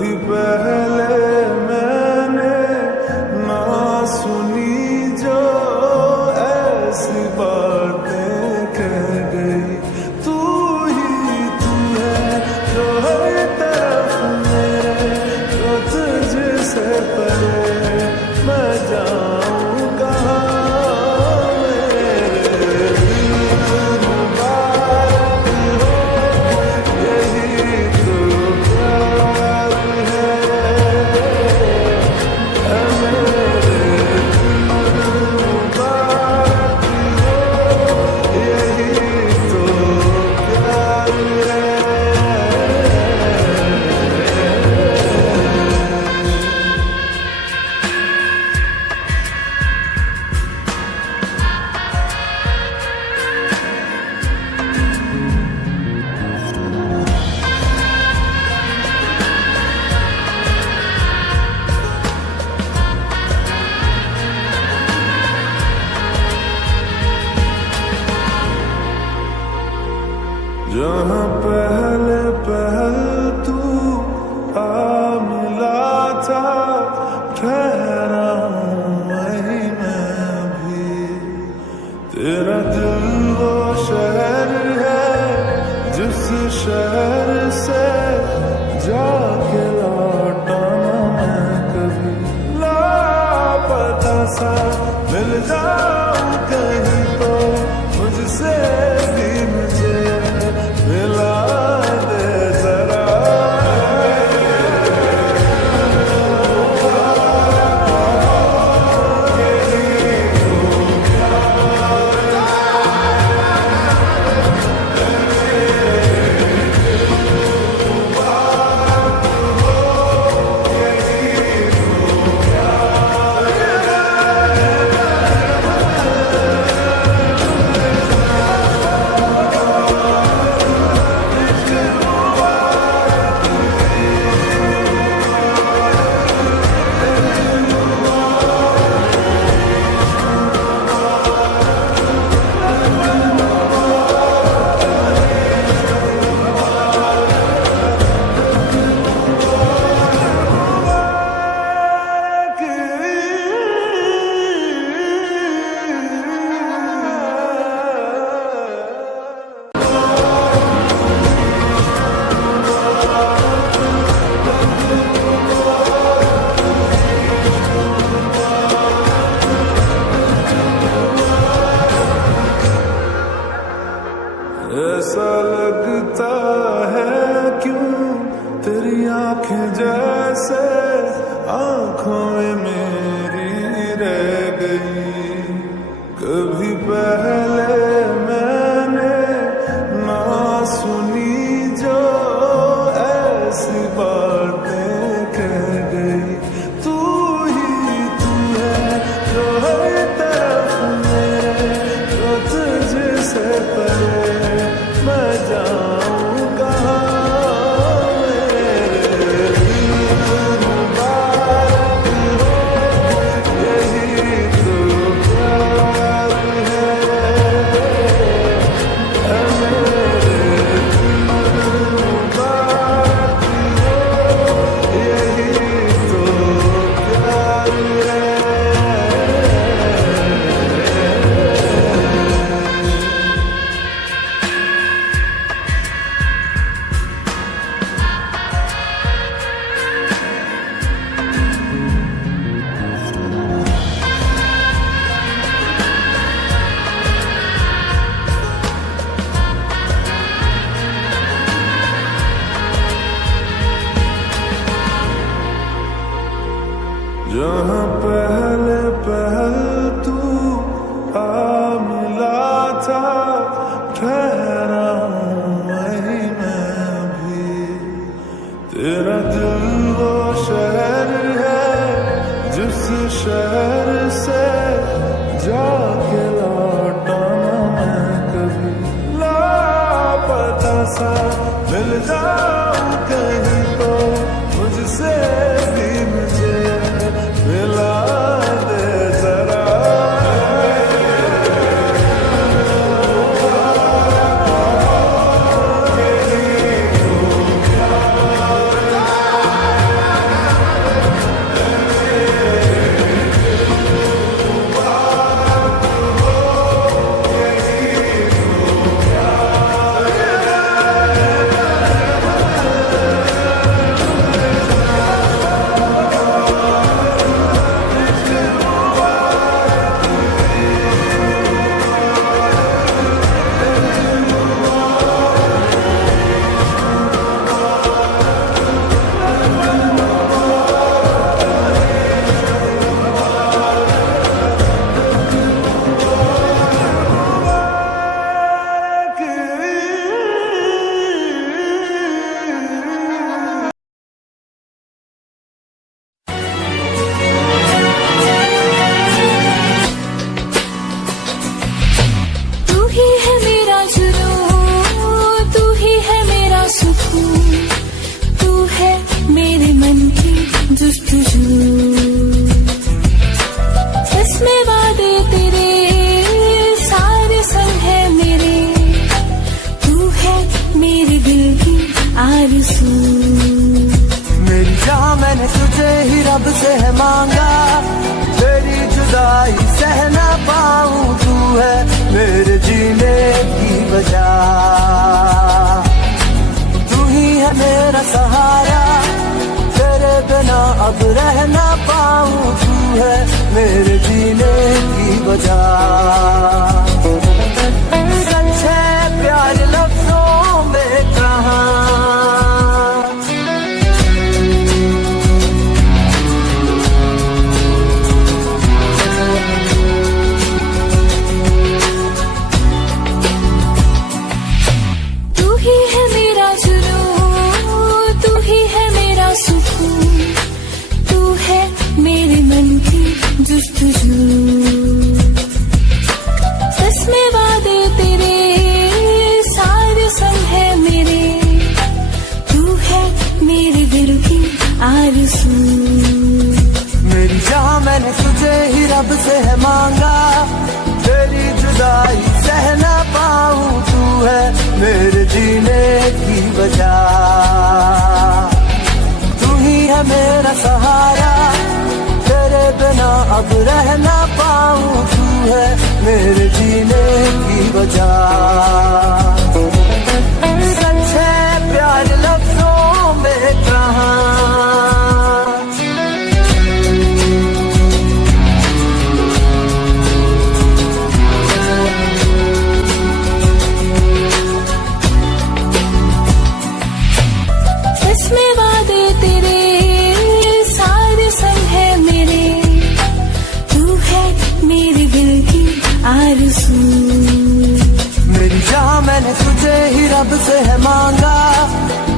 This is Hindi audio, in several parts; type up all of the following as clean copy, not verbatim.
कभी पहले मैंने ना सुनी जो ऐसी बातें कह गई। तू ही तू है जो हर तरफ मेरे, जो तुझसे परे मैं जाऊं कहाँ। मेरे दिल मुबारक हो, यही तो प्यार है। मेरे दिल मुबारक हो, यही तो प्यार है। जहाँ पहले पहल तू आ मिला था, ठहरा हूँ वहीं मैं भी। तेरा दिल वो शहर है जिस शहर से जाके लौटा ना मैं कभी। लापता सा मिल जाऊं कहीं तो मुझसे भी मुझे मिला दे जरा। ऐसा लगता है क्यों तेरी आंखें जैसे आंखों में मेरी रह गई। कभी पहले मैंने ना सुनी जो ऐसी बातें कह गई। तू ही तू है जो हर तरफ मेरे, जो तुझसे परे मैं जाऊं कहाँ। मेरे दिल मुबारक हो, यही तो प्यार है। मेरे दिल मुबारक हो, यही तो प्यार है। जहाँ पहले पहल तू आ मिला था, ठहरा हूँ वहीं मैं भी। तेरा दिल वो शहर है जिस शहर से जाके लौटा ना मैं कभी। लापता सा मिल जाऊं कहीं तो मुझसे भी मुझे मिला दे जरा। जुस्तजू, इसमें वादे तेरे सारे संग है मेरे, तू है मेरे दिल की आरज़ू। मेरी जान मैंने तुझे ही रब से है मांगा, तेरी जुदाई सह ना पाऊं, तू है मेरे जीने की वजह, तू ही है मेरा सहारा, तेरे बिना अब रह ना पाऊं, तू है मेरे जीने की वजह। सच है प्यार लफ्जों में कहाँ, जुस्तजू, इसमें वादे तेरे सारे संग है मेरे, तू है मेरे दिल की आरज़ू। मेरी जान मैंने तुझे ही रब से है मांगा, तेरी जुदाई सह ना पाऊं, तू है मेरे जीने की वजह, तू ही है मेरा सहारा, तेरे बिना अब रह ना पाऊं, तू है मेरे जीने की वजह। सच है प्यार लफ्जों में कहाँ, इसमें वादे तेरे सारे संग है मेरे, तू है मेरे दिल की आरज़ू। मेरी जान मैंने तुझे ही रब से है मांगा,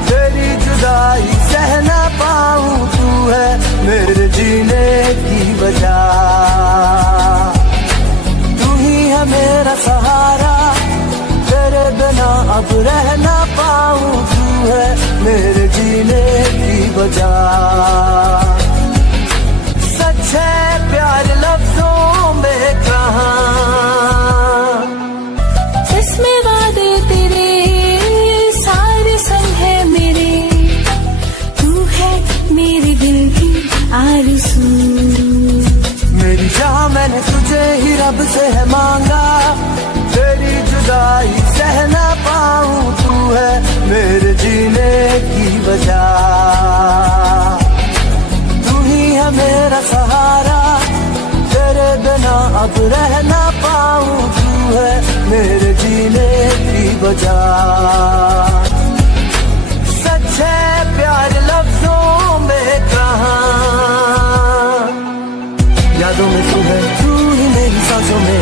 तेरी जुदाई सह ना पाऊं, तू है मेरे जीने की वजह, तू ही है मेरा सहारा, तेरे बिना अब रह ना पाऊं, तू है मेरे जीने की वजह। सच है प्यार लफ्जों में कहाँ, इसमें वादे तेरे सारे संग है मेरे, तू है मेरे दिल की आरज़ू। मेरी जान मैंने तुझे ही रब से है मांगा, तेरी जुदाई सह ना पाऊं, तू है मेरे जीने की वजह, तू ही है मेरा सहारा, तेरे बिना अब रह ना पाऊं, तू है मेरे जीने की वजह। सच है प्यार लफ्जों में कहाँ, यादों में तू है, तू ही मेरी सांसों में,